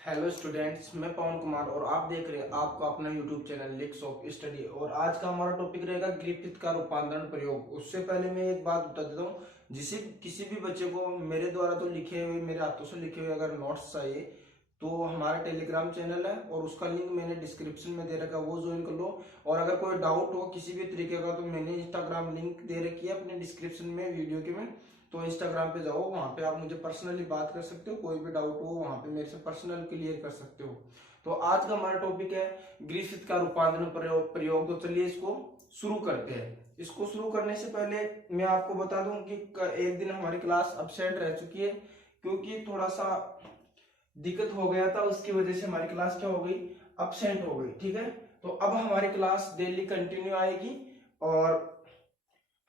Hello students, मैं पवन कुमार और आप देख रहे हैं आपका अपना यूट्यूब चैनल लिक्स ऑफ स्टडी। और आज का हमारा टॉपिक रहेगा ग्रिफिथ का रूपांतरण प्रयोग। उससे पहले मैं एक बात बता देता हूँ, जिसे किसी भी बच्चे को मेरे द्वारा तो लिखे हुए, मेरे हाथों से लिखे हुए अगर नोट्स चाहिए तो हमारा टेलीग्राम चैनल है और उसका लिंक मैंने डिस्क्रिप्शन में दे रखा है, वो ज्वाइन कर लो। और अगर कोई डाउट हो किसी भी तरीके का तो मैंने इंस्टाग्राम लिंक दे रखी है अपने डिस्क्रिप्शन में वीडियो के में, तो इंस्टाग्राम पे जाओ, वहां पे आप मुझे पर्सनली बात कर सकते हो। कोई भी डाउट हो वहां पे मेरे से पर्सनल क्लियर कर सकते हो। तो आज का हमारा टॉपिक है ग्रिफिथ का रूपांतरण प्रयोग। तो चलिए इसको शुरू करते हैं। इसको शुरू करने से पहले मैं आपको बता दूं कि एक दिन हमारी क्लास अब्सेंट रह चुकी है क्योंकि थोड़ा सा दिक्कत हो गया था, उसकी वजह से हमारी क्लास क्या हो गई, अब्सेंट हो गई। ठीक है, तो अब हमारी क्लास डेली कंटिन्यू आएगी और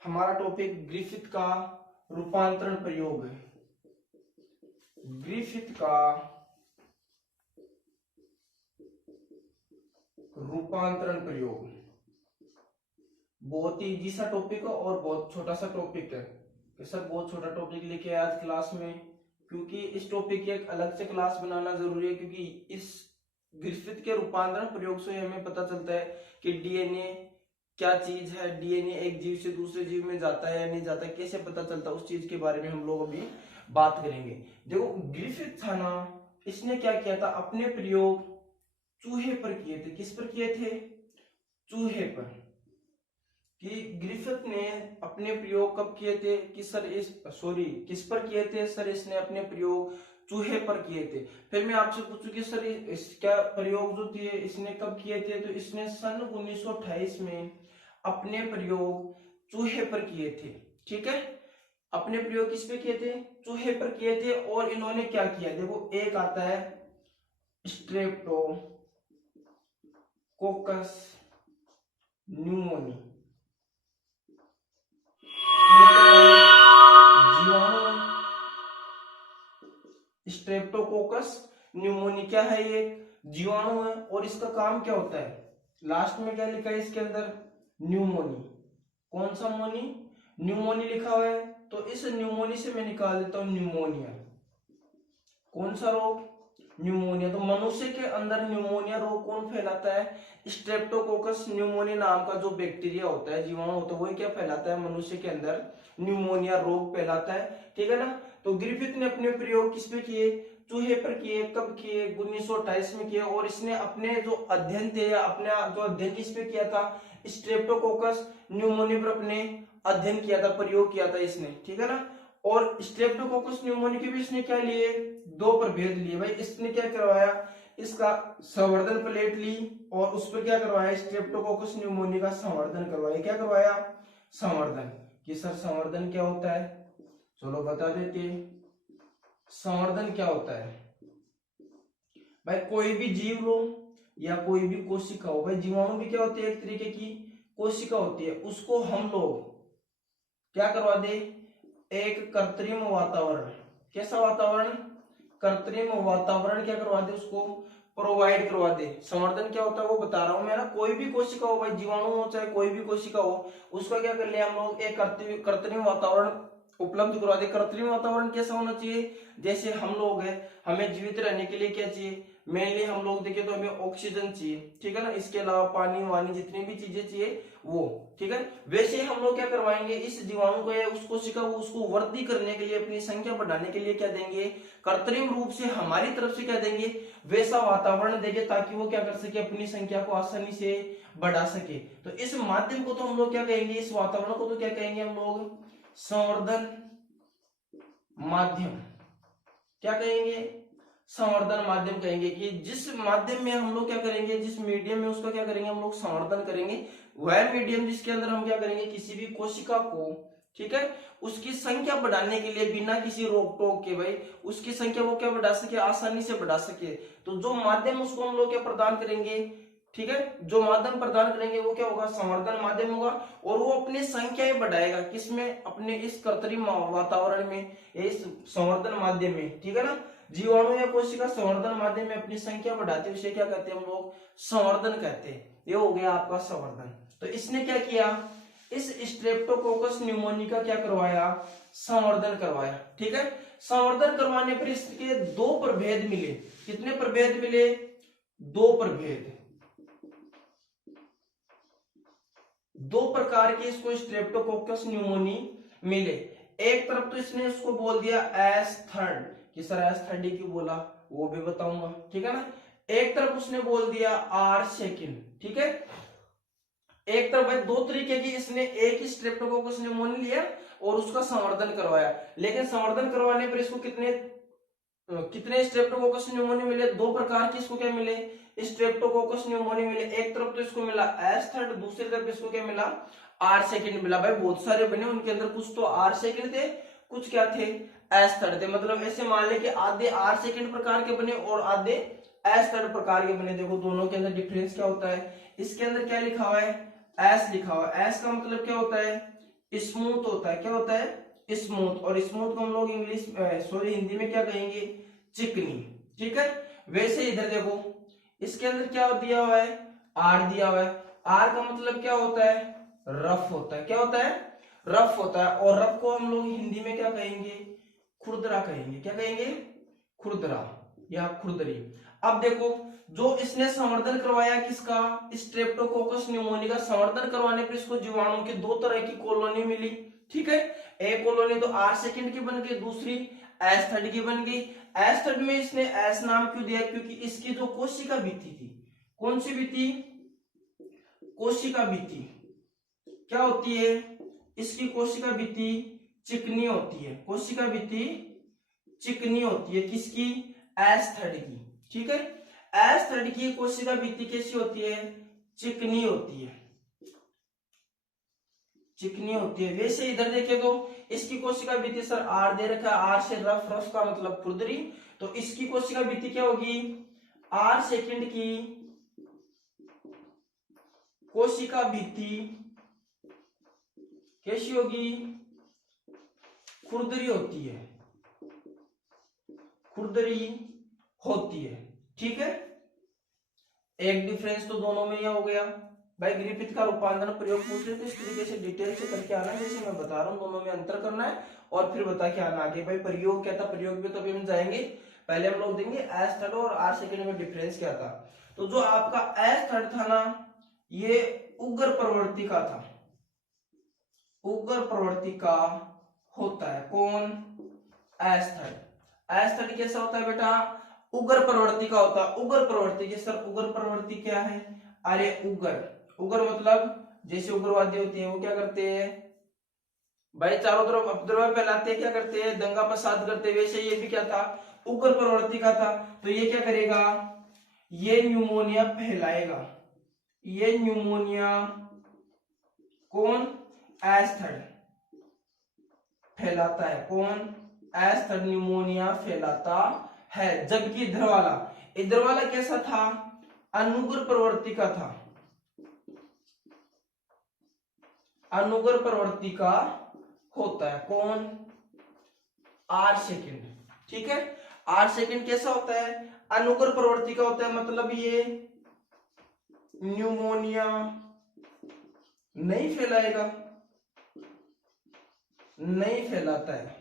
हमारा टॉपिक ग्रिफिथ का रूपांतरण प्रयोग है। ग्रिफिथ का रूपांतरण प्रयोग बहुत ही इजी सा टॉपिक है और बहुत छोटा सा टॉपिक है कि सर बहुत छोटा टॉपिक लेके आए आज क्लास में, क्योंकि इस टॉपिक की एक अलग से क्लास बनाना जरूरी है। क्योंकि इस ग्रिफिथ के रूपांतरण प्रयोग से हमें पता चलता है कि डीएनए क्या चीज है, डीएनए एक जीव से दूसरे जीव में जाता है या नहीं जाता है, कैसे पता चलता है, उस चीज के बारे में हम लोग अभी बात करेंगे। देखो ग्रिफिथ था ना, इसने क्या किया था, अपने प्रयोग चूहे पर किए थे। किस पर किए थे? चूहे पर। कि ग्रिफिथ ने अपने प्रयोग कब किए थे कि सर किस पर किए थे सर? इसने अपने प्रयोग चूहे पर किए थे। फिर मैं आपसे पूछूं कि सर इसका प्रयोग जो थे इसने कब किए थे, तो इसने सन 1928 में अपने प्रयोग चूहे पर किए थे। ठीक है, अपने प्रयोग किस पे किए थे? चूहे पर किए थे। और इन्होंने क्या किया, देखो एक आता है स्ट्रेप्टोकोकस न्यूमोनी। जीवाणु स्ट्रेप्टोकोकस न्यूमोनी क्या है? ये जीवाणु है और इसका काम क्या होता है? लास्ट में क्या लिखा है इसके अंदर? न्यूमोनी। कौन सा मोनी? न्यूमोनी लिखा हुआ है। तो इस न्यूमोनी से मैं निकाल देता हूं न्यूमोनिया। कौन सा रोग? न्यूमोनिया। तो मनुष्य के अंदर न्यूमोनिया रोग कौन फैलाता है? स्ट्रेप्टोकोकस न्यूमोनिया नाम का जो बैक्टीरिया होता है, जीवाणु होता है, वो क्या फैलाता है? मनुष्य के अंदर न्यूमोनिया रोग फैलाता है। ठीक है ना। तो ग्रिफिथ ने अपने प्रयोग किस पे किए? चूहे पर किए। कब किए? 1928 में किए। और इसने अपने जो अध्ययन थे, अपना जो अध्ययन किस पे किया था? स्ट्रेप्टोकोकस न्यूमोनिया पर अपने अध्ययन किया था, प्रयोग किया था इसने। ठीक है ना। और स्ट्रेप्टोकोकस न्यूमोनिया के भी इसने क्या लिए? दो प्रभेद लिए भाई। इसने क्या करवाया, इसका संवर्धन प्लेट ली और उस पर क्या करवाया, स्ट्रेप्टोकोकस न्यूमोनिया का संवर्धन करवाया। क्या करवाया? संवर्धन। कि सर संवर्धन क्या होता है? चलो बता देते। संवर्धन क्या होता है भाई? कोई भी जीव लो या कोई भी कोशिका हो, भाई जीवाणु भी क्या होती है, एक तरीके की कोशिका होती है, उसको हम लोग क्या करवा दे, एक कृत्रिम वातावरण। कैसा वातावरण? कृत्रिम वातावरण क्या करवा दे, उसको प्रोवाइड करवा दे। संवर्धन क्या होता है वो बता रहा हूं मैं ना। कोई भी कोशिका हो भाई, जीवाणु हो चाहे कोई भी कोशिका हो, उसका क्या कर लिया हम लोग, एक कृत्रिम वातावरण उपलब्ध करवा दे। कृत्रिम वातावरण कैसा होना चाहिए? जैसे हम लोग हैं, हमें जीवित रहने के लिए क्या चाहिए? मेनली हम लोग देखें तो हमें ऑक्सीजन चाहिए। ठीक है ना। इसके अलावा पानी वानी जितनी भी चीजें चाहिए वो। ठीक है। वैसे ही हम लोग क्या करवाएंगे, इस जीवाणु को या उस कोशिका को, उसको वृद्धि करने के लिए, अपनी संख्या बढ़ाने के लिए क्या देंगे, कृत्रिम रूप से हमारी तरफ से क्या देंगे, वैसा वातावरण देंगे ताकि वो क्या कर सके, अपनी संख्या को आसानी से बढ़ा सके। तो इस माध्यम को तो हम लोग क्या कहेंगे, इस वातावरण को तो क्या कहेंगे हम लोग, संवर्धन माध्यम। क्या कहेंगे? संवर्धन माध्यम कहेंगे। कि जिस माध्यम में हम लोग क्या करेंगे, जिस मीडियम में उसका क्या करेंगे हम लोग, संवर्धन करेंगे। वह मीडियम जिसके अंदर हम क्या करेंगे, किसी भी कोशिका को, ठीक है, उसकी संख्या बढ़ाने के लिए बिना किसी रोक टोक के, भाई उसकी संख्या वो क्या बढ़ा सके, आसानी से बढ़ा सके। तो जो माध्यम उसको हम लोग क्या प्रदान करेंगे, ठीक है, जो माध्यम प्रदान करेंगे वो क्या होगा, संवर्धन माध्यम होगा। और वो अपनी संख्याएं बढ़ाएगा किसमें, अपने इस कृत्रिम वातावरण में, इस संवर्धन माध्यम में। ठीक है ना। जीवाणु या कोशिका संवर्धन माध्यम में अपनी संख्या बढ़ाते हैं, उसे क्या कहते हैं हम लोग, संवर्धन कहते हैं। ये हो गया आपका संवर्धन। तो इसने क्या किया, इस स्ट्रेप्टोकोकस न्यूमोनिया का क्या करवाया, संवर्धन करवाया। ठीक है। संवर्धन करवाने पर इसके दो प्रभेद मिले। कितने प्रभेद मिले? दो प्रभेद, दो प्रकार के इसको स्ट्रेप्टोकोकस न्यूमोनी मिले। एक तरफ तो इसने उसको बोल दिया एस थर्ड, कि सर एस थर्ड क्यों बोला वो भी बताऊंगा, ठीक है ना। एक तरफ उसने बोल दिया आर सेकंड, ठीक है। एक तरफ भाई दो तरीके की, इसने एक ही स्ट्रेप्टोकोकस न्यूमोनी लिया और उसका संवर्धन करवाया, लेकिन संवर्धन करवाने पर इसको कितने स्ट्रेप्टोकोकस न्यूमोनी मिले? दो प्रकार की इसको क्या मिले? स्ट्रेप्टोकोकस न्यूमोनी मिले। एक तरफ तो इसको मिला एस थर्ड, दूसरी तरफ इसको क्या मिला? आर सेकंड मिला। भाई बहुत सारे बने, उनके अंदर कुछ तो आर सेकंड थे, कुछ क्या थे? एस थर्ड थे। मतलब ऐसे मान ले कि आधे आर सेकंड प्रकार के बने और आधे एस थर्ड प्रकार के बने। देखो दोनों के अंदर डिफरेंस क्या होता है? इसके अंदर क्या लिखा हुआ है? एस लिखा हुआ है। एस का मतलब क्या होता है? स्मूथ होता है। क्या होता है? स्मूथ। और स्मूथ को हम लोग हिंदी में क्या कहेंगे? चिकनी, ठीक है। वैसे इधर देखो, इसके अंदर क्या दिया हुआ है? आर दिया हुआ है। आर का मतलब क्या होता है? रफ होता है। क्या होता है? रफ होता है। और रफ को हम लोग हिंदी में क्या कहेंगे? खुरदरा कहेंगे। क्या कहेंगे? खुरदरा या खुरदरी। अब देखो, जो इसने संवर्धन करवाया किसका? स्ट्रेप्टोकोकस न्यूमोनी का। संवर्धन करवाने पर इसको जीवाणु की दो तरह की कॉलोनी मिली, ठीक है। एक कॉलोनी तो आर सेकंड की बन गई, दूसरी एस थर्ड की बन गई। एस थर्ड में इसने एस नाम क्यों दिया? क्योंकि इसकी जो कोशिका भित्ति थी, कौन सी भित्ति? कोशिका भित्ति क्या होती है? इसकी कोशिका भित्ति चिकनी होती है। कोशिका भित्ति चिकनी होती है। किसकी? एस थर्ड की, ठीक है। एस थर्ड की कोशिका भित्ति कैसी होती है? चिकनी होती है। चिकनी होती है। वैसे इधर देखे तो इसकी कोशिका भित्ति सर आर दे रखा है, आर से रफ, रफ का मतलब खुरदरी, तो इसकी कोशिका भित्ति क्या होगी? आर सेकंड की कोशिका भित्ति कैसी होगी? खुरदरी होती है। खुरदरी होती है, ठीक है। एक डिफरेंस तो दोनों में यह हो गया। भाई ग्रिफिथ का रूपांतरण प्रयोग पूछ रहे तो इस तरीके से डिटेल से करके आना, जैसे मैं बता रहा हूँ, दोनों में अंतर करना है और फिर बता के आना आगे। भाई प्रयोग क्या था, प्रयोग भी तो अभी हम जाएंगे। पहले हम लोग देंगे एस थर्ड और आर सेकंड में डिफरेंस क्या था। तो जो आपका एस थर्ड था ना, ये उग्र प्रवृत्ति का था। उग्र प्रवृत्ति का होता है कौन? S third. एस थर्ड कैसा होता है बेटा? उग्र प्रवृत्ति का होता है। उग्र प्रवृत्ति के सर, उग्र प्रवृत्ति क्या है? अरे उग्र, उग्र मतलब जैसे उग्रवादी होते हैं वो क्या करते हैं भाई? चारों तरफ उपद्रव फैलाते हैं, क्या करते हैं? दंगा फसाद करते हैं। वैसे ये भी क्या था? उग्र प्रवृत्ति का था। तो ये क्या करेगा? ये न्यूमोनिया फैलाएगा। ये न्यूमोनिया कौन? एस थर्ड फैलाता है। कौन? एस थर्ड न्यूमोनिया फैलाता है। जबकि इधर वाला कैसा था? अनुग्र प्रवृत्ति का था। अनुग्र प्रवृत्ति का होता है कौन? आर सेकंड, ठीक है। आर सेकंड कैसा होता है? अनुग्र प्रवृत्ति का होता है। मतलब ये न्यूमोनिया नहीं फैलाएगा, नहीं फैलाता है।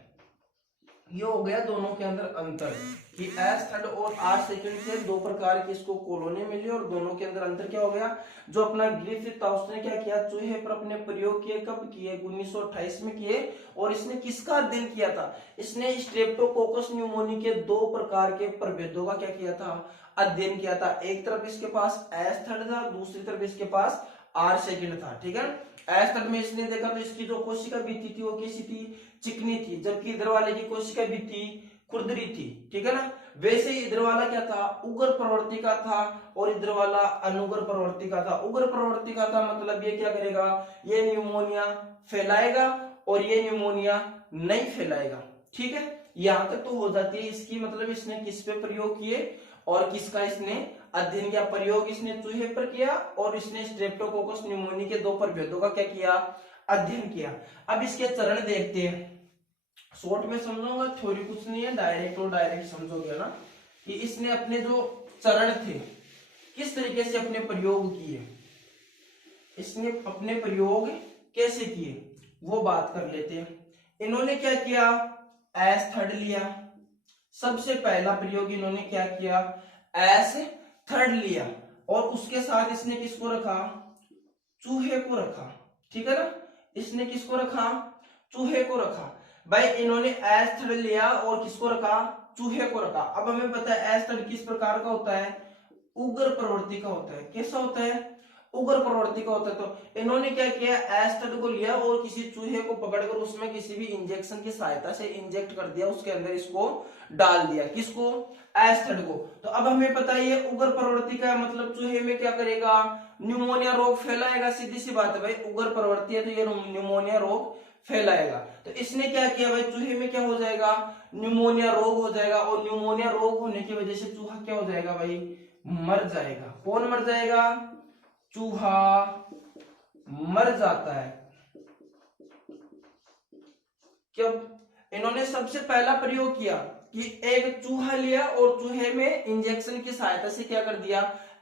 ये हो गया दोनों के अंदर अंतर कि एस थर्ड और आर सेकंड से दो प्रकार की इसको कॉलोनी मिली और दोनों के अंदर अंतर क्या हो गया? जो अपना ग्रिफिथ था उसने क्या किया? चूहे पर अपने प्रयोग किए। कब किए? 1928 में किए। और इसने किसका अध्ययन किया था? इसने स्ट्रेप्टोकोकस न्यूमोनी के दो प्रकार के प्रभेदों का क्या किया था? अध्ययन किया था। एक तरफ इसके पास एस थर्ड था, दूसरी तरफ इसके पास आर सेकंड था, ठीक है। एस थर्ड में इसने देखा तो इसकी जो कोशिका भित्ति थी वो कैसी थी? चिकनी थी। जबकि इधर वाले की कोशिका भित्ति खुरदरी थी, ठीक है ना। वैसे ही इधर वाला क्या था? उग्र प्रवृत्ति का था और इधर वाला अनुग्र प्रवृत्ति का था। उग्र प्रवृत्ति का था मतलब ये क्या करेगा? ये न्यूमोनिया फैलाएगा और ये न्यूमोनिया नहीं फैलाएगा, ठीक है। यहां तक तो हो जाती है इसकी। मतलब इसने किस पे प्रयोग किए और किसका इसने अध्ययन किया? प्रयोग इसने चूहे पर किया और इसने स्ट्रेप्टोकोकस न्यूमोनी के दो प्रभेदों का क्या किया? अध्ययन किया। अब इसके चरण देखते हैं। शॉर्ट में समझूंगा, थ्योरी कुछ नहीं है, डायरेक्ट और डायरेक्ट समझोगे ना कि इसने अपने जो चरण थे किस तरीके से अपने प्रयोग किए, इसने अपने प्रयोग कैसे किए वो बात कर लेते हैं। इन्होंने क्या किया? एस थर्ड लिया। सबसे पहला प्रयोग इन्होंने क्या किया, एस थर्ड लिया और उसके साथ इसने किसको रखा, चूहे को रखा। ठीक है ना, इसने किसको रखा, चूहे को रखा। भाई इन्होंने एस थर्ड लिया और किसको रखा, चूहे को रखा। अब हमें पता है एस थर्ड किस प्रकार का होता है, उग्र प्रवृत्ति का होता है। कैसा होता है, उग्र प्रवृत्ति का होता है। तो इन्होंने क्या किया, एस्टड को लिया और किसी चूहे को पकड़कर उसमें किसी भी इंजेक्शन की सहायता से इंजेक्ट कर दिया, उसके अंदर इसको डाल दिया। किसको, एस्टड को। तो अब हमें पता है ये उग्र प्रवृत्ति का मतलब चूहे में क्या करेगा, न्यूमोनिया रोग फैलाएगा। सीधी सी बात है भाई, उग्र प्रवृत्ति है तो ये न्यूमोनिया रोग फैलाएगा। तो इसने क्या किया भाई, चूहे में क्या हो जाएगा, न्यूमोनिया रोग हो जाएगा और न्यूमोनिया रोग होने की वजह से चूहा क्या हो जाएगा भाई, मर जाएगा। कौन मर जाएगा, चूहा मर जाता है। क्यों, इन्होंने सबसे पहला प्रयोग किया कि एक चूहा लिया और चूहे में इंजेक्शन की सहायता से क्या कर दिया,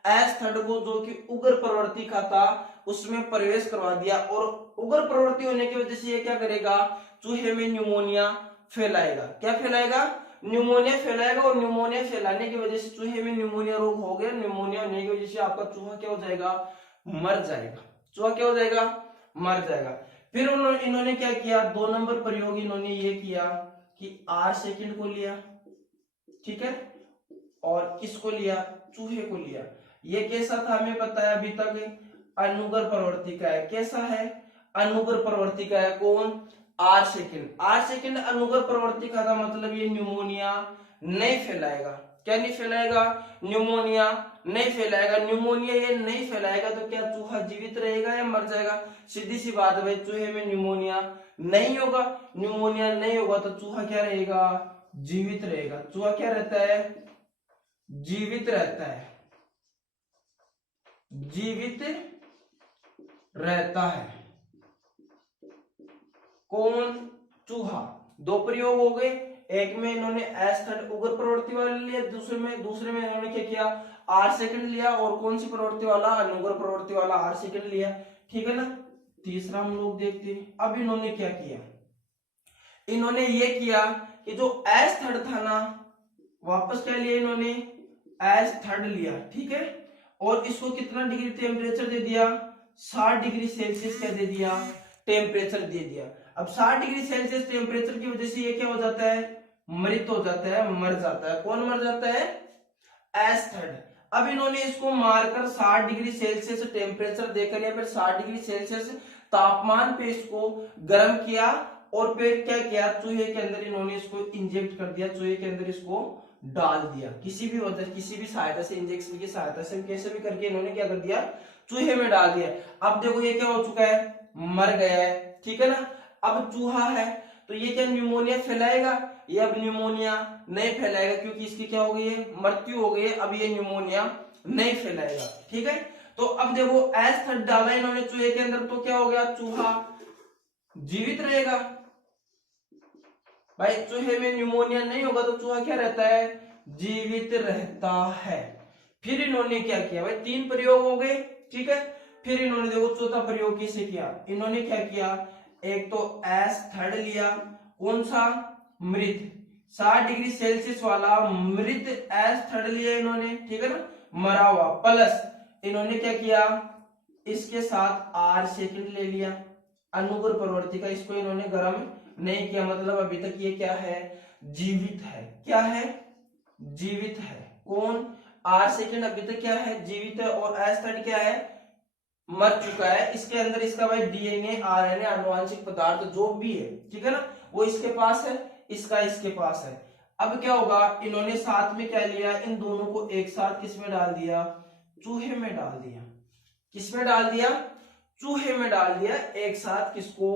एस थर्ड को जो कि उग्र प्रवृत्ति का था उसमें प्रवेश करवा दिया और उग्र प्रवृत्ति होने की वजह से ये क्या करेगा, चूहे में न्यूमोनिया फैलाएगा। क्या फैलाएगा, न्यूमोनिया फैलाएगा और न्यूमोनिया फैलाने की वजह से चूहे में न्यूमोनिया रोग हो गया। न्यूमोनिया होने की वजह से आपका चूहा क्या हो जाएगा, मर जाएगा। चूहा क्या हो जाएगा, मर जाएगा। फिर इन्होंने क्या किया, 2 नंबर प्रयोग इन्होंने ये किया कि आर सेकंड को लिया, ठीक है, और किसको लिया, चूहे को लिया। ये कैसा था हमें पता है अभी तक, अनुग्र प्रवृत्ति का है। कैसा है, अनुग्र प्रवृत्ति का है। कौन, आर सेकंड। आर सेकंड अनुग्र प्रवृत्ति का था, मतलब ये न्यूमोनिया नहीं फैलाएगा। क्या नहीं फैलाएगा, न्यूमोनिया नहीं फैलाएगा। न्यूमोनिया ये नहीं फैलाएगा तो क्या चूहा जीवित रहेगा या मर जाएगा, सीधी सी बात है भाई, चूहे में न्यूमोनिया नहीं होगा। न्यूमोनिया नहीं होगा तो चूहा क्या रहेगा, जीवित रहेगा। चूहा क्या रहता है, जीवित रहता है, जीवित रहता है। कौन, चूहा। 2 प्रयोग हो गए, एक में इन्होंने एस थर्ड उग्र प्रवृत्ति वाला लिया, दूसरे में इन्होंने क्या किया, आर सेकंड लिया और कौन सी प्रवृत्ति वाला, अनुग्र प्रवृत्ति वाला आर सेकंड लिया। ठीक है ना, तीसरा हम लोग देखते हैं। अब इन्होंने क्या किया, इन्होंने ये किया कि जो एस थर्ड था ना, वापस क्या लिया इन्होंने, एस थर्ड लिया। ठीक है, और इसको कितना डिग्री टेम्परेचर दे दिया, 60 डिग्री सेल्सियस क्या दे दिया, टेम्परेचर दे दिया। अब 60 डिग्री सेल्सियस टेम्परेचर की वजह से ये क्या हो जाता है, मृत हो जाता है, मर जाता है। कौन मर जाता है, एस थर्ड। अब इन्होंने इसको मारकर 60 डिग्री सेल्सियस टेम्परेचर देकर या फिर 60 डिग्री सेल्सियस तापमान पे इसको गर्म किया और फिर क्या किया, चूहे के अंदर इन्होंने इसको इंजेक्ट कर दिया, चूहे के अंदर इसको डाल दिया। किसी भी वजह, किसी भी सहायता से, इंजेक्शन की सहायता से, कैसे भी करके इन्होंने क्या कर दिया, चूहे में डाल दिया। अब देखो ये क्या हो चुका है, मर गया है। ठीक है ना, अब चूहा है तो ये क्या न्यूमोनिया फैलाएगा, ये अब न्यूमोनिया नहीं फैलाएगा क्योंकि इसकी क्या हो गई है, मृत्यु हो गई है। अब ये न्यूमोनिया नहीं फैलाएगा। ठीक है, तो अब देखो एस थर्ड डाला इन्होंने चूहे के अंदर तो क्या हो गया, चूहा जीवित रहेगा। भाई चूहे में न्यूमोनिया नहीं होगा तो चूहा क्या रहता है, जीवित रहता है। फिर इन्होंने क्या किया भाई, 3 प्रयोग हो गए। ठीक है, फिर इन्होंने देखो चौथा प्रयोग कैसे किया, इन्होंने क्या किया, एक तो एस थर्ड लिया, कौन सा, मृत, 60 डिग्री सेल्सियस वाला मृत एस थर्ड लिया इन्होंने। ठीक है ना, मरा हुआ, प्लस इन्होंने क्या किया, इसके साथ आर सेकंड ले लिया, अनुग्र प्रवृत्ति का। इसको इन्होंने गर्म नहीं किया, मतलब अभी तक ये क्या है, जीवित है। क्या है, जीवित है। कौन, आर सेकंड अभी तक क्या है, जीवित है और एस थर्ड क्या है, मर चुका है। इसके अंदर इसका भाई डीएनए, आरएनए, आनुवांशिक पदार्थ जो भी है, ठीक है ना, वो इसके पास है, इसका इसके पास है। अब क्या होगा, इन्होंने साथ में क्या लिया, इन दोनों को एक साथ किस में डाल दिया, चूहे में डाल दिया। किस में डाल दिया, चूहे में डाल दिया एक साथ। किसको,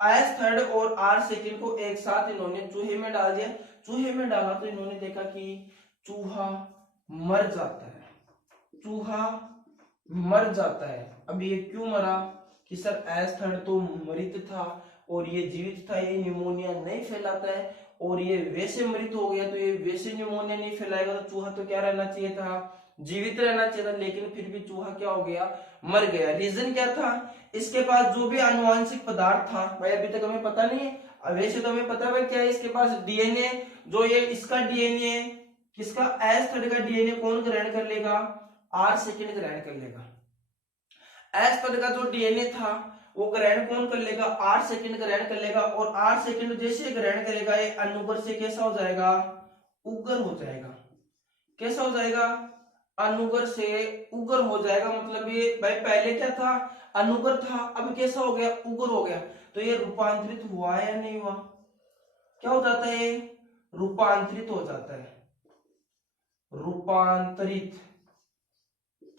एस थर्ड और आर सेकंड को एक साथ इन्होंने चूहे में डाल दिया। चूहे में डाला तो इन्होंने देखा कि चूहा मर जाता है, चूहा मर जाता है। अब ये क्यों मरा, कि सर एस थर्ड तो मृत था और ये जीवित था, ये न्यूमोनिया नहीं फैलाता है, और ये वैसे मृत हो गया तो ये वैसे न्यूमोनिया नहीं फैलाएगा। तो चूहा तो क्या रहना चाहिए था, जीवित रहना चाहिए था, लेकिन फिर भी चूहा क्या हो गया, मर गया। रीजन क्या था, इसके पास जो भी आनुवांशिक पदार्थ था, भाई अभी तक हमें पता नहीं है, वैसे तो हमें पता है क्या है इसके पास डीएनए, जो ये इसका डीएनए है, किसका एस थर्ड का डीएनए कौन ग्रहण कर लेगा, आर सेकंड ग्रहण कर लेगा। एस थर्ड का जो डीएनए था वो ग्रहण कौन कर लेगा, आर सेकंड ग्रहण कर लेगा, और आर सेकंड जैसे ग्रहण करेगा ये अनुगर से कैसा हो जाएगा, उगर हो जाएगा। कैसा हो जाएगा, अनुगर से उगर हो जाएगा। मतलब ये भाई पहले क्या था, अनुगर था, अब कैसा हो गया, उगर हो गया। तो ये रूपांतरित हुआ है या नहीं हुआ, क्या हो जाता है, रूपांतरित हो जाता है, रूपांतरित।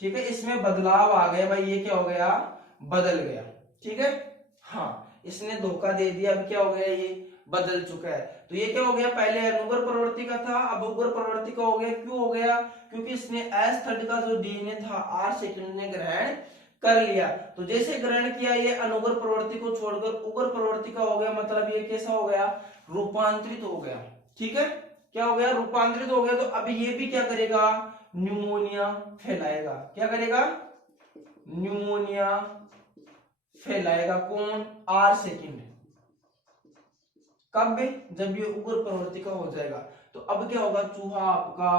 ठीक है, इसमें बदलाव आ गया भाई, ये क्या हो गया, बदल गया। ठीक है, हाँ इसने धोखा दे दिया, अब क्या हो गया, ये बदल चुका है। तो ये क्या हो गया, पहले अनुगर प्रवृत्ति का था, अब उगर प्रवृत्ति का हो गया। क्यों हो गया, क्योंकि इसने एस थर्ड का जो डीएनए था आर सेकंड ने ग्रहण कर लिया। तो जैसे ग्रहण किया ये अनुगर प्रवृत्ति को छोड़कर उगर प्रवृत्ति का हो गया, मतलब ये कैसा हो गया, रूपांतरित हो गया। ठीक है, क्या हो गया, रूपांतरित हो गया। तो अभी ये भी क्या करेगा, न्यूमोनिया फैलाएगा। क्या करेगा, न्यूमोनिया फैलाएगा। कौन, आर सेकंड। कब, जब ये उग्र प्रवृत्ति का हो जाएगा। तो अब क्या होगा, चूहा आपका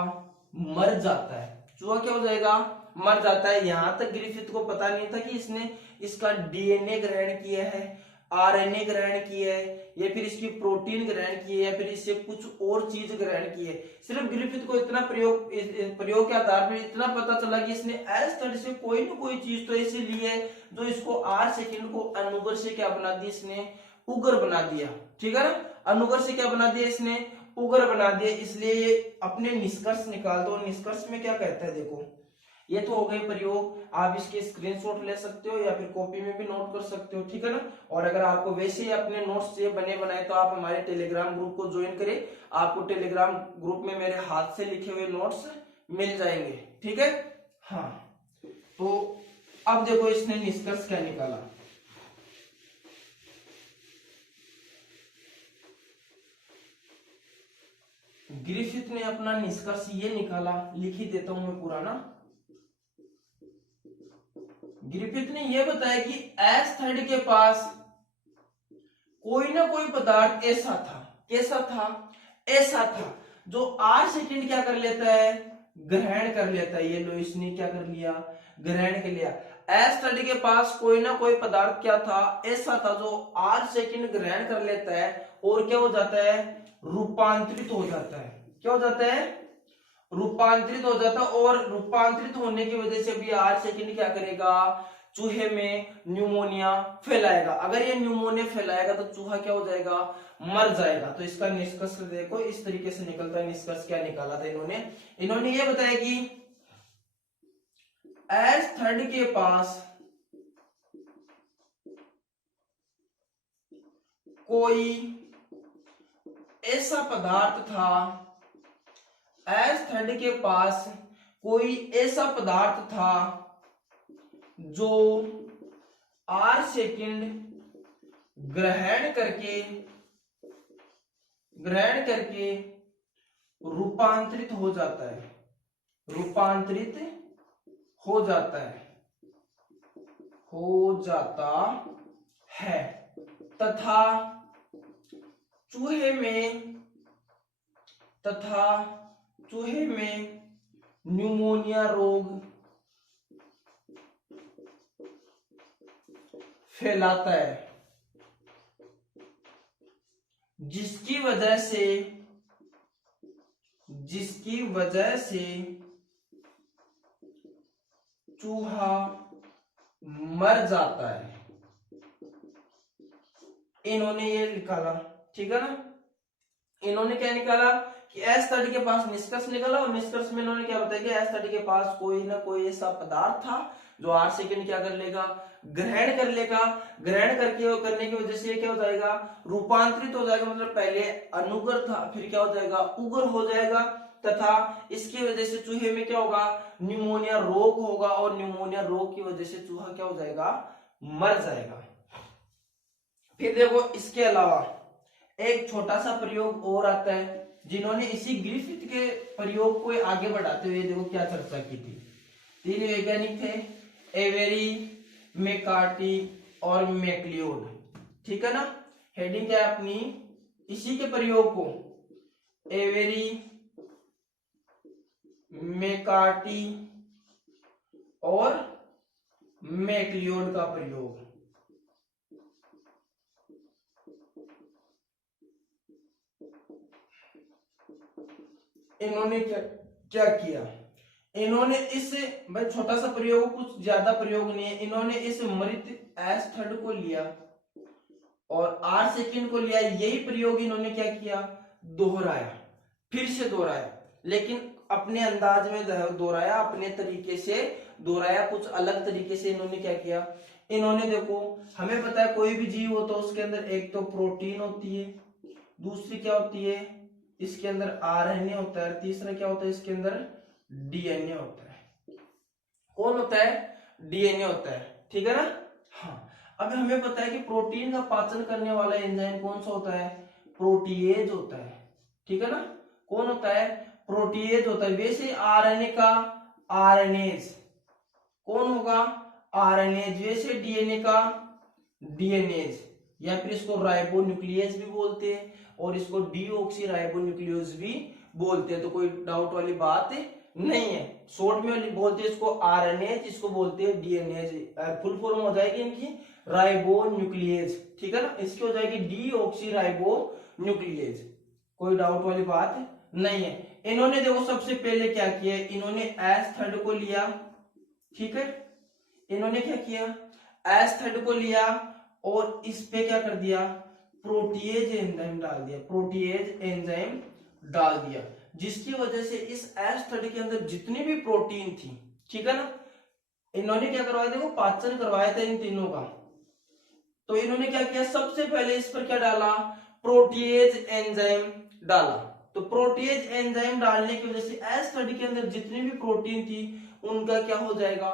मर जाता है। चूहा क्या हो जाएगा, मर जाता है। यहां तक ग्रिफिथ को पता नहीं था कि इसने इसका डीएनए ग्रहण किया है, आरएनए ग्रहण किया है, या फिर इसकी प्रोटीन ग्रहण की है, या फिर इससे कुछ और चीज ग्रहण की है। सिर्फ ग्रिफिथ को इतना प्रयोग के आधार पर इतना पता चला कि इसने एस थर्ड से कोई ना कोई चीज तो ऐसे ली है जो इसको आर सेकंड को अनुगर से क्या बना दी, इसने उगर बना दिया। ठीक है ना, अनुगर से क्या बना दिया, इसने उगर बना दिया। इसलिए ये अपने निष्कर्ष निकाल दो। निष्कर्ष में क्या कहता है, देखो ये तो हो गए प्रयोग, आप इसके स्क्रीनशॉट ले सकते हो या फिर कॉपी में भी नोट कर सकते हो। ठीक है ना, और अगर आपको वैसे ही अपने नोट्स से बने बनाए तो आप हमारे टेलीग्राम ग्रुप को ज्वाइन करें। आपको टेलीग्राम ग्रुप में मेरे हाथ से लिखे हुए नोट्स मिल जाएंगे। ठीक है, हाँ तो अब देखो इसने निष्कर्ष क्या निकाला। ग्रिफिथ ने अपना निष्कर्ष ये निकाला, लिख ही देता हूं मैं पूरा ना। ग्रिफिथ ने यह बताया कि एस थर्ड के पास कोई ना कोई पदार्थ ऐसा था, कैसा था, ऐसा था जो आर सेकंड क्या कर लेता है, ग्रहण कर लेता है। ये लो इसने क्या कर लिया, ग्रहण कर लिया। एस थर्ड के पास कोई ना कोई पदार्थ क्या था, ऐसा था जो आर सेकंड ग्रहण कर लेता है और क्या हो जाता है, रूपांतरित हो जाता है। क्या हो जाता है, रूपांतरित हो जाता है। और रूपांतरित होने की वजह से भी आर सेकंड क्या करेगा, चूहे में न्यूमोनिया फैलाएगा। अगर ये न्यूमोनिया फैलाएगा तो चूहा क्या हो जाएगा, मर जाएगा। तो इसका निष्कर्ष देखो इस तरीके से निकलता है। निष्कर्ष क्या निकाला था इन्होंने ये बताया कि एस थर्ड के पास कोई ऐसा पदार्थ था, एस थर्ड के पास कोई ऐसा पदार्थ था जो आर सेकंड ग्रहण करके रूपांतरित हो जाता है, रूपांतरित हो जाता है तथा चूहे में न्यूमोनिया रोग फैलाता है, जिसकी वजह से चूहा मर जाता है। इन्होंने ये निकाला। ठीक है ना, इन्होंने क्या निकाला कि एस थर्ड के पास निष्कर्ष निकाला, और निष्कर्ष में इन्होंने क्या बताया कि एस थर्ड के पास कोई ना कोई ऐसा पदार्थ था जो आर सेकंड क्या कर लेगा, ग्रहण कर लेगा। ग्रहण करने की वजह से क्या हो जाएगा, रूपांतरित हो जाएगा। मतलब पहले अनुगर था, फिर क्या हो जाएगा, उगर हो जाएगा। तथा इसकी वजह से चूहे में क्या होगा, न्यूमोनिया रोग होगा, और न्यूमोनिया रोग की वजह से चूहा क्या हो जाएगा, मर जाएगा। फिर देखो इसके अलावा एक छोटा सा प्रयोग और आता है, जिन्होंने इसी ग्रिफिथ के प्रयोग को आगे बढ़ाते हुए देखो क्या चर्चा की थी। तीन वैज्ञानिक थे, एवेरी, मैककार्टी और मैक्लियोड। ठीक है ना, हेडिंग क्या है अपनी, इसी के प्रयोग को एवेरी मैकार्टी और मैक्लियोड का प्रयोग। इन्होंने क्या क्या किया, इन्होंने इस भाई छोटा सा प्रयोग, कुछ ज्यादा प्रयोग नहीं है, इन्होंने इस मृत एस थर्ड को लिया और आर सेकेंड को लिया। यही प्रयोग इन्होंने क्या किया, दोहराया, फिर से दोहराया, लेकिन अपने अंदाज में दोहराया, अपने तरीके से दोहराया, कुछ अलग तरीके से इन्होंने क्या किया। इन्होंने देखो, हमें पता है कोई भी जीव हो तो उसके अंदर एक तो प्रोटीन होती है, दूसरी क्या होती है, इसके अंदर आरएनए होता है, तीसरा क्या होता है, इसके अंदर डीएनए होता है। कौन होता है, डीएनए होता है, ठीक है ना। हाँ, अब हमें पता है कि प्रोटीन का पाचन करने वाला एंजाइम कौन सा होता है, प्रोटीएज होता है, ठीक है ना। कौन होता है, प्रोटीएज होता है। वैसे आरएनए का आरएनएज कौन होगा, आरएनएज। वैसे डीएनए का डीएनएज, या फिर इसको राइबोन्यूक्लियस भी बोलते हैं और इसको डीऑक्सी राइबोन्यूक्लियोज भी बोलते हैं, तो कोई डाउट वाली बात नहीं है। शॉर्ट में बोलते हैं इसको आरएनएज, इसको बोलते हैं डीएनएज। फुल फॉर्म हो जाएगी इनकी राइबोन्यूक्लियेज, ठीक है ना। इसकी हो जाएगी डीऑक्सी राइबोन्यूक्लियेज, कोई डाउट वाली बात नहीं है। इन्होंने देखो सबसे पहले क्या किया, इन्होंने एस थर्ड को लिया, ठीक है। इन्होंने क्या किया, एस थर्ड को लिया और इस पे क्या कर दिया, प्रोटीएज एंजाइम डाल दिया, प्रोटीएज एंजाइम डाल दिया, जिसकी वजह से इस एस थर्ड के अंदर जितनी भी प्रोटीन थी, ठीक है ना, इन्होंने क्या करवाया, देखो पाचन करवाया था इन तीनों का। तो इन्होंने क्या किया, सबसे पहले इस पर क्या डाला, प्रोटीएज एंजाइम डाला। तो प्रोटीएज एंजाइम डालने की वजह से एस थर्ड के अंदर जितनी भी प्रोटीन थी उनका क्या हो जाएगा,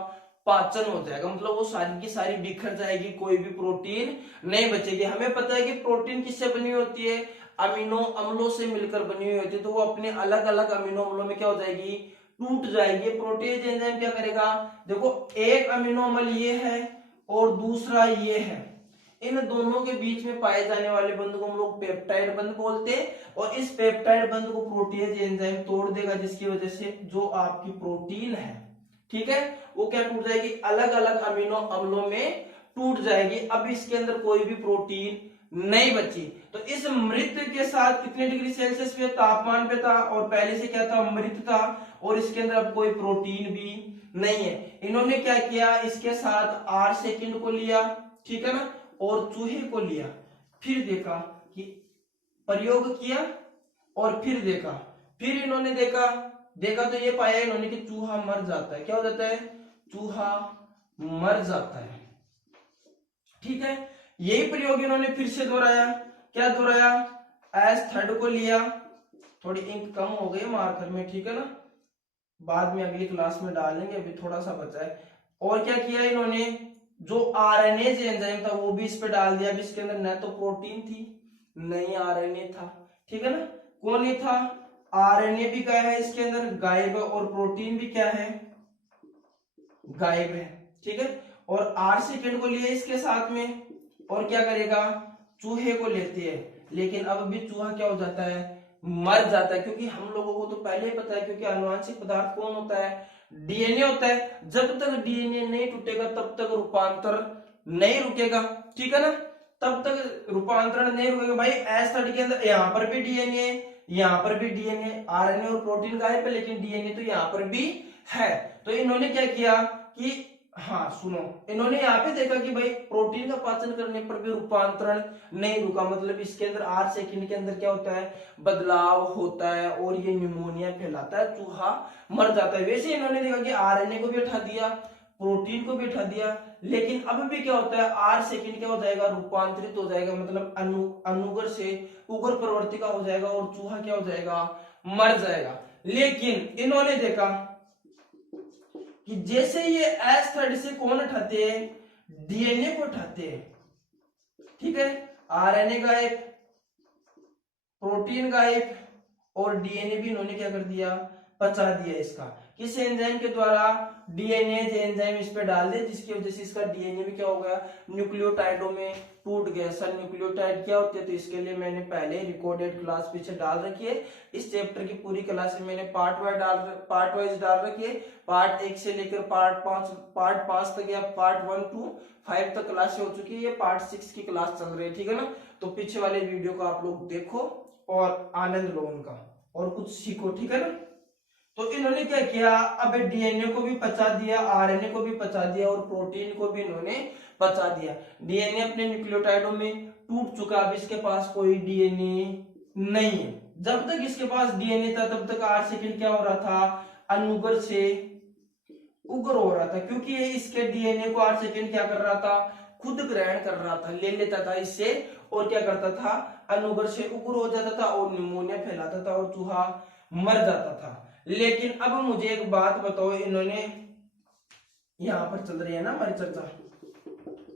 पाचन हो जाएगा, मतलब वो सारी की सारी बिखर जाएगी, कोई भी प्रोटीन नहीं बचेगी। हमें पता है कि प्रोटीन किससे बनी होती है, अमीनो अम्लों से मिलकर बनी हुई होती है, तो वो अपने अलग अलग अमीनो अम्लों में क्या हो जाएगी, टूट जाएगी। प्रोटीएज एंजाइम क्या करेगा, देखो एक अमीनो अम्ल ये है और दूसरा ये है, इन दोनों के बीच में पाए जाने वाले बंध को हम लोग पेप्टाइड बंध बोलते हैं, और इस पेप्टाइड बंध को प्रोटीएज एंजाइम तोड़ देगा, जिसकी वजह से जो आपकी प्रोटीन है, ठीक है, वो क्या टूट जाएगी, अलग अलग अमीनो अम्लों में टूट जाएगी। अब इसके अंदर कोई भी प्रोटीन नहीं बची। तो इस मृत के साथ कितने डिग्री सेल्सियस पे तापमान पे था, और पहले से क्या था, मृत था, और इसके अंदर अब कोई प्रोटीन भी नहीं है। इन्होंने क्या किया, इसके साथ आर सेकेंड को लिया, ठीक है ना, और चूहे को लिया, फिर देखा कि प्रयोग किया और फिर देखा, फिर इन्होंने देखा तो ये पाया इन्होंने कि चूहा मर जाता है। क्या हो जाता है, चूहा मर जाता है, ठीक है। यही प्रयोग इन्होंने फिर से दोहराया, क्या दोहराया, एस थर्ड को लिया, थोड़ी इंक कम हो गई मार्कर में, ठीक है ना, बाद में अगली क्लास में डालेंगे, अभी थोड़ा सा बचा है। और क्या किया इन्होंने, जो आरएनएज एंजाइम था वो भी इस पे डाल दिया। अब इसके अंदर न तो प्रोटीन थी नहीं आरएनए था, ठीक है ना, कौन नहीं था, आरएनए भी क्या है इसके अंदर, गायब है, और प्रोटीन भी क्या है, गायब है, ठीक है। और आर सेकेंड को लिए इसके साथ में, और क्या करेगा, चूहे को लेते हैं, लेकिन अब भी चूहा क्या हो जाता है, मर जाता है, क्योंकि हम लोगों को तो पहले ही पता है, क्योंकि आनुवांशिक पदार्थ कौन होता है, डीएनए होता है। जब तक डीएनए नहीं टूटेगा तब तक रूपांतर नहीं रुकेगा, ठीक है ना, तब तक रूपांतरण नहीं रुकेगा। भाई एस थर्ड के अंदर यहाँ पर भी डीएनए, यहाँ पर भी डीएनए, आरएनए और प्रोटीन गायब है, लेकिन डीएनए तो यहाँ पर भी है। तो इन्होंने क्या किया कि, हाँ सुनो, इन्होंने यहाँ पे देखा कि भाई प्रोटीन का पाचन करने पर भी रूपांतरण नहीं रुका, मतलब इसके अंदर आर सेकेंड के अंदर क्या होता है, बदलाव होता है, और ये न्यूमोनिया फैलाता है, चूहा मर जाता है। वैसे इन्होंने देखा कि आरएनए को भी उठा दिया, प्रोटीन को भी उठा दिया, लेकिन अब भी क्या होता है, आर सेकेंड क्या हो जाएगा, रूपांतरित हो जाएगा, मतलब अनुगर से उगर प्रवर्ती का हो जाएगा, और चूहा क्या हो जाएगा, मर जाएगा। लेकिन इन्होंने देखा कि जैसे ये एस थर्ड से कौन उठाते हैं, डीएनए को उठाते हैं, ठीक है, आरएनए गायब, प्रोटीन गायब, और डीएनए भी इन्होंने क्या कर दिया, पचा दिया इसका। किस एंजाइम के द्वारा? डीएनए एंजाइम इस पे डाल दिया, जिसकी वजह से इसका डीएनए भी क्या हो गया? न्यूक्लियोटाइडों में टूट गया। सर न्यूक्लियोटाइड क्या होते हैं? तो इसके लिए मैंने पहले रिकॉर्डेड क्लास पीछे डाल रखी है। इस चैप्टर की पूरी क्लास में मैंने पार्ट वाइज डाल रखी है। पार्ट 1 से लेकर पार्ट 5 तक या पार्ट 1 to 5 तक क्लास हो चुकी है। ये पार्ट 6 की क्लास चल रही है, ठीक है ना। तो पीछे वाले वीडियो को आप लोग देखो और आनंद लो उनका और कुछ सीखो, ठीक है ना। तो इन्होंने क्या किया? अब डीएनए को भी पचा दिया, आरएनए को भी पचा दिया और प्रोटीन को भी इन्होंने पचा दिया। डीएनए अपने न्यूक्लियोटाइडों में टूट चुका, अब इसके पास कोई डीएनए नहीं है। जब तक इसके पास डीएनए था तब तक 8 सेकंड क्या हो रहा था? अनुगर से उग्र हो रहा था, क्योंकि ये इसके डीएनए को 8 सेकंड क्या कर रहा था? खुद ग्रहण कर रहा था, ले लेता था इससे और क्या करता था? अनुगर से उग्र हो जाता था और निमोनिया फैलाता था और चूहा मर जाता था। लेकिन अब मुझे एक बात बताओ, इन्होंने यहाँ पर चल रही है ना हमारी चर्चा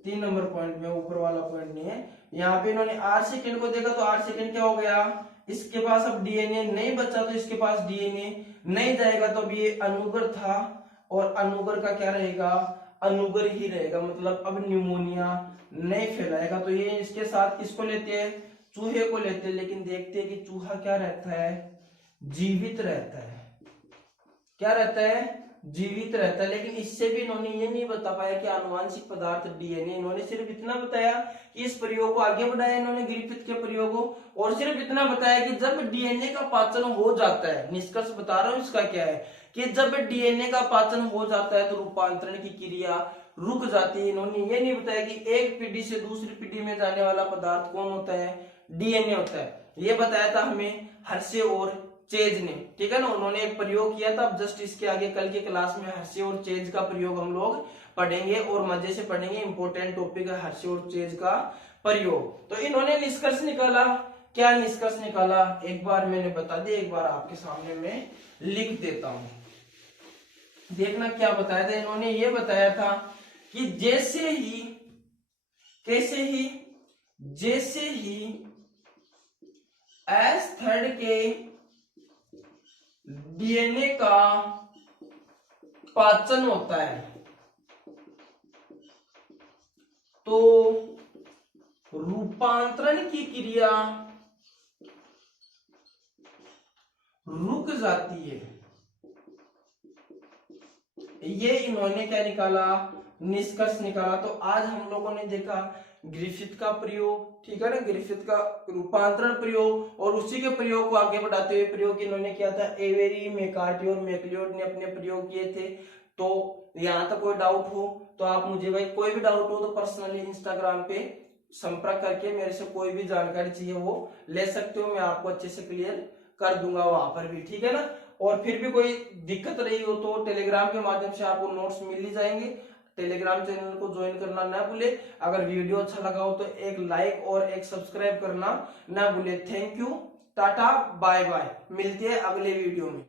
3 नंबर पॉइंट में, ऊपर वाला पॉइंट नहीं है। यहाँ पे इन्होंने 8 सेकंड को देखा तो 8 सेकंड क्या हो गया? इसके पास अब डीएनए नहीं बचा, तो इसके पास डीएनए नहीं जाएगा, तो अब ये अनुगर था और अनुगर का क्या रहेगा? अनुगर ही रहेगा, मतलब अब निमोनिया नहीं फैलाएगा। तो ये इसके साथ किसको लेते हैं? चूहे को लेते हैं। लेकिन देखते हैं कि चूहा क्या रहता है? जीवित रहता है। क्या रहता है? जीवित रहता है। लेकिन इससे भी इन्होंने ये नहीं बता पाया कि आनुवांशिक पदार्थ डीएनए। इन्होंने सिर्फ इतना बताया कि इस प्रयोग को आगे बढ़ाया इन्होंने, ग्रिफिथ के प्रयोग को, और सिर्फ इतना बताया कि जब डीएनए का पाचन हो जाता है, निष्कर्ष बता रहा हूं इसका क्या है, कि जब डीएनए का पाचन हो जाता है तो रूपांतरण की क्रिया रुक जाती है। इन्होंने ये नहीं बताया कि एक पीढ़ी से दूसरी पीढ़ी में जाने वाला पदार्थ कौन होता है? डीएनए होता है। ये बताया था हमें हर्शे और चेज ने, ठीक है ना। उन्होंने एक प्रयोग किया था। अब जस्ट इसके आगे कल के क्लास में हर्शे और चेज का प्रयोग हम लोग पढ़ेंगे और मजे से पढ़ेंगे। इंपॉर्टेंट टॉपिक है हर्शे और चेज का प्रयोग। तो इन्होंने निष्कर्ष निकाला। क्या निष्कर्ष निकाला? एक बार मैंने बता दिया, एक बार आपके सामने मैं लिख देता हूं, देखना क्या बताया था। इन्होंने ये बताया था कि जैसे ही S3 के डीएनए का पाचन होता है तो रूपांतरण की क्रिया रुक जाती है। ये इन्होंने क्या निकाला? निष्कर्ष निकाला। तो आज हम लोगों ने देखा ग्रिफिथ का प्रयोग, ठीक है ना, ग्रिफिथ का रूपांतरण प्रयोग, और उसी के प्रयोग को आगे बढ़ाते हुए प्रयोग इन्होंने किया था एवेरी, मैकार्टी और मैक्लियोड ने अपने प्रयोग किए थे। तो यहाँ तक कोई डाउट हो तो आप मुझे, भाई कोई भी डाउट हो तो पर्सनली इंस्टाग्राम पे संपर्क करके मेरे से कोई भी जानकारी चाहिए वो ले सकते हो, मैं आपको अच्छे से क्लियर कर दूंगा वहां पर भी, ठीक है ना। और फिर भी कोई दिक्कत रही हो तो टेलीग्राम के माध्यम से आपको नोट्स मिल ही जाएंगे। टेलीग्राम चैनल को ज्वाइन करना ना भूले। अगर वीडियो अच्छा लगा हो तो एक लाइक और एक सब्सक्राइब करना ना भूले। Thank you, tata, bye bye, मिलते हैं अगले वीडियो में।